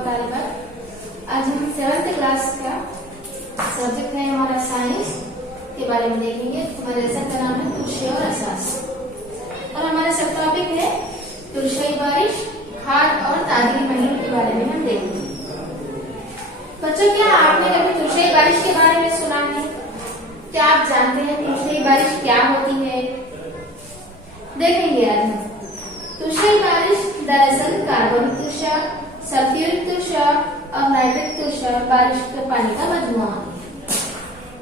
तालिबात। आज हम 7th class का सब्जेक्ट है हमारा साइंस के बारे में देखेंगे। हमारे लेसन का नाम है तुलसी और अहसास और हमारा सब टॉपिक है तुलसी बारिश, खाद और ताजगी महीनों के बारे में हम देखेंगे। बच्चों, क्या आपने कभी तुलसी बारिश के बारे में सुना है? क्या आप जानते हैं तुलसी बारिश क्या होती है? देखेंगे आज हम। तुलसी बारिश दरअसल कार्बनिक तुषार, सल्फ्यूरिक तुषार और नाइट्रिक तुषार बारिश के पानी का मजमुआ है।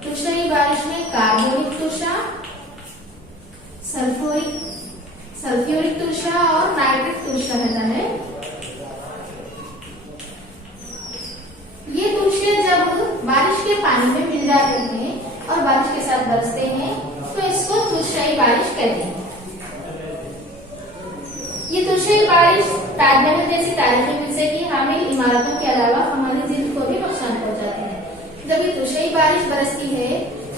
तुलसी बारिश में कार्बनिक तुषार, सल्फ्यूरिक तुषार और नाइट्रिक तुषार रहता है। ये तुषार जब बारिश के पानी में मिल जाते हैं और बारिश के साथ बरसते हैं तो इसको तुलसी बारिश कहते हैं। ये तुलसी बारिश ताजमहल जैसी तारीखी मिल की हामिल इमारतों के अलावा हमारी जिल्द को भी नुकसान पहुंचाते हैं। जब ये तुलसी बारिश बरसती है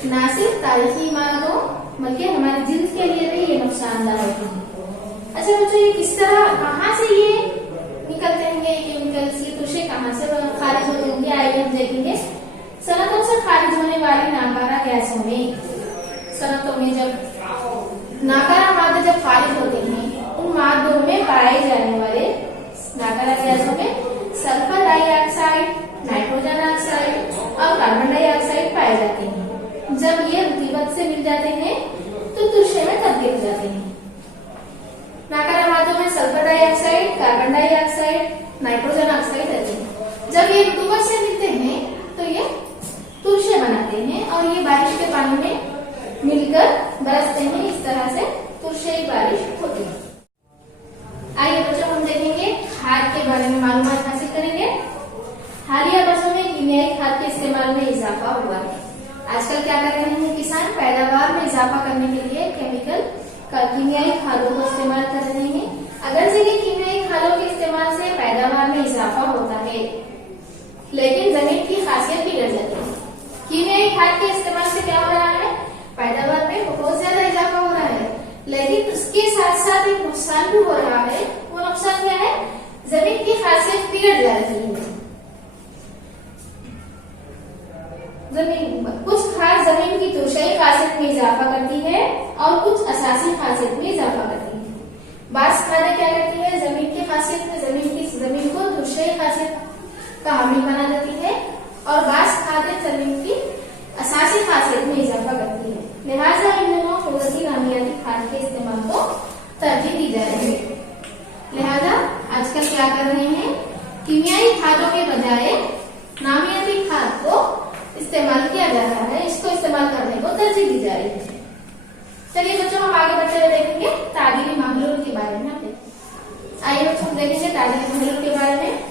न सिर्फ तारीखी इमारतों बल्कि हमारी जिल्द के लिए भी ये नुकसानदायक होती है। अच्छा बच्चों, ये किस तरह, कहाँ से ये निकलते हैं ये केमिकल्स, ये तुलसी कहाँ से खारिज होते होंगे? आइए हम देखेंगे। सनतों से खारिज होने वाली नाकारा गैसों में, सनतों में जब नाकारा मादे जब खारिज होते हैं उन मादों में पाए जाने वाले नाकारा गैसों में सल्फर डाइऑक्साइड, नाइट्रोजन ऑक्साइड और कार्बन डाइऑक्साइड पाए जाते हैं। जब ये रुतिबत से मिल जाते हैं तो तुलसी में तब्दील हो जाते हैं। नाकारा मादों में sulphur dioxide, carbon dioxide, nitrogen oxide रहते हैं। जब ये रुतिबत से मिलते हैं तो ये तुलसी बनाते हैं और ये बारिश के पानी में मिलकर बरसते हैं। इस तरह से तुलसी बारिश होती है। आइए बच्चों, हम देखेंगे खाद के बारे में मालूमात हासिल करेंगे। हालिया वर्षों में कीमियाई खाद के इस्तेमाल में इजाफा हुआ है। आजकल क्या कर रहे हैं किसान? पैदावार में इजाफा करने के लिए कीमियाई खादों को इस्तेमाल कर रहे हैं। अगर से कीमियाई खादों के इस्तेमाल से पैदावार में इजाफा होता है लेकिन जमीन की खासियत बिगड़ जाती है। कीमियाई खाद के इस्तेमाल से क्या हो रहा है? पैदावार में बहुत ज्यादा इजाफा हो रहा है लेकिन उसके साथ साथ एक नुकसान भी हो रहा है। वो नुकसान क्या है? जमीन की खासियत बिगड़ जा रही है। कुछ खाद जमीन की तुलसी खासियत में इजाफा करती है और कुछ असासी खासियत में इजाफा करती है। बास खादें क्या करती है? जमीन की खासियत में जमीन को तुलसी खासियत का हामिल बना देती है और बास खादें जमीन की असासी खासियत में इजाफा करती है। लिहाजा इन दोनों कुदरती नामियाती खाद के इस्तेमाल को तरजीह दी जा रही है। लिहाजा आजकल क्या कर रहे हैं? कीमियाई खादों के बजाय नामियाती खाद को इस्तेमाल किया जा रहा है। इसको इस्तेमाल करने को तरजीह दी जा रही है। चलिए बच्चों, हम आगे बढ़ते हुए देखेंगे ताजीरी महलूल के बारे में। आइए बच्चों, हम देखेंगे ताजीरी महलूल के बारे में।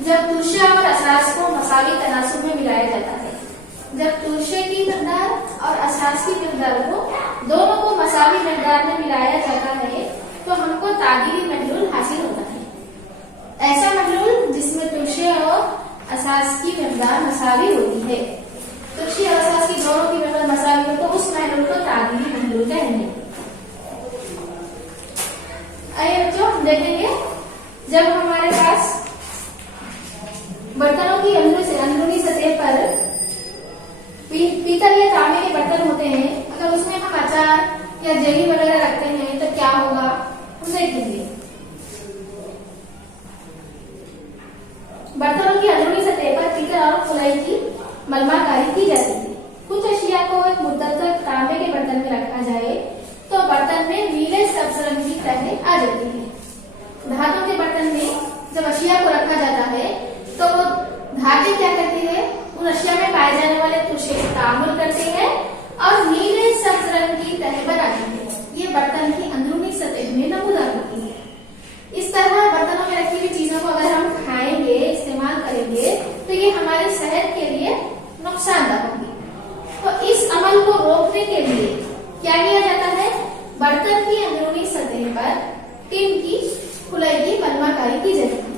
जब तुलसी और असास को मसावी तनासुब में मिलाया जाता है, जब तुलसी की मिकदार और असास की मिकदार को दोनों को मसावी मिकदार में मिलाया जाता है तो हमको ताजीरी महलूल हासिल होता है। ऐसा महलूल जिसमें तुलसी और असास की मिकदार मसावी होती है। तुलसी और असास की दोनों की मिकदार मसावी हो तो उस महलूल को ताजीरी महलूल कहेंगे। आइए बच्चों, हम देखेंगे जब हमारे पास बर्तनों की अंदरूनी सतह पर पीतल या तांबे के बर्तन होते हैं, अगर उसमें हम अचार या जेली वगैरह रखते हैं तो क्या होगा? हम देखेंगे। बर्तनों की अंदरूनी सतह पर पीतल और फुलाई की मलमाकारी की जाती है। कुछ अशिया को एक मुद्दत तक तांबे के बर्तन में रखा जाए तो बर्तन में नीले सब्ज रंग की तह आ जाती है। धातु के बर्तन में जब अशिया को रखा जाता है तो वो धातें क्या करती है? उन अशिया में पाए जाने वाले तुलसी को तामुल करती है और नीले सब्ज रंग की तह बनाती है। ये बर्तन की अंदरूनी सतह में नमूदार होती है। इस तरह बर्तनों में रखी हुई चीजों को अगर हम खाएंगे, इस्तेमाल करेंगे तो ये हमारी सेहत के लिए नुकसानदायक होगी। तो इस अमल को रोकने के लिए क्या किया जाता है? बर्तन की अंदरूनी सतह पर टिन की खुलाई की मलमाकारी की जाती है।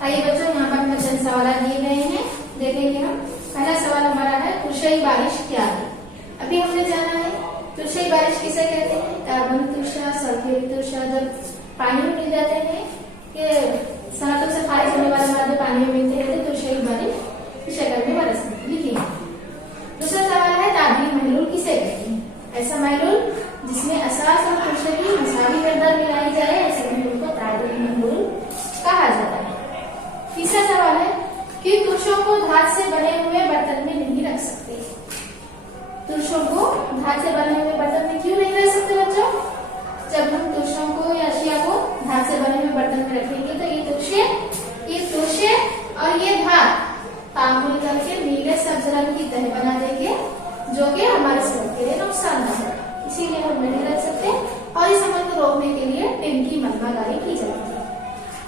आइए बच्चों, यहाँ पर हमें चंद सवाल दिए गए हैं, देखेंगे हम। पहला सवाल हमारा है तुलसी बारिश क्या है? अभी हमने जाना है तुलसी बारिश किसे कहते हैं? कार्बनिक तुषार, सफेद तुरशा जब पानी में मिल जाते हैं कि सनातन से खारिज होने वाले मादे पानी में मिलते हैं तो तुरशाई बारिश की शक्ल में बरसती लिखिए। दूसरा सवाल है तादील महलूल किसे कहते हैं? ऐसा महलूल जिसमें असास और तुरशा की मसावी मिकदार मिलाई जाए ऐसे महलूल को तादील महलूल कहा जाता है। तीसरा सवाल है कि तुरशों को धात से बने हुए बर्तन में नहीं रख सकते। तुरशों को धात से बने हुए बर्तन में क्यों नहीं रख सकते बच्चों? जब हम तुरशों को या अशिया को धात से बने हुए बर्तन में रखेंगे तो ये तुरशे और ये धात तांबुल करके नीले सब्ज रंग की तह बना देंगे जो कि हमारे सेहत के लिए नुकसानदायक है, इसीलिए हम नहीं रख सकते और इस अमल को रोकने के लिए टिन की मलमादारी की जाती है।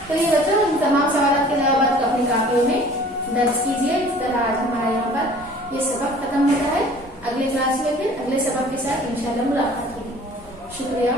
तो ये बच्चों इन तमाम सवालों के जवाब अपनी कापियों में दर्ज कीजिए। इस तरह आज हमारे यहाँ पर ये सबक खत्म होता है। अगले क्लास में फिर अगले सबक के साथ इंशाल्लाह मुलाकात होगी। शुक्रिया।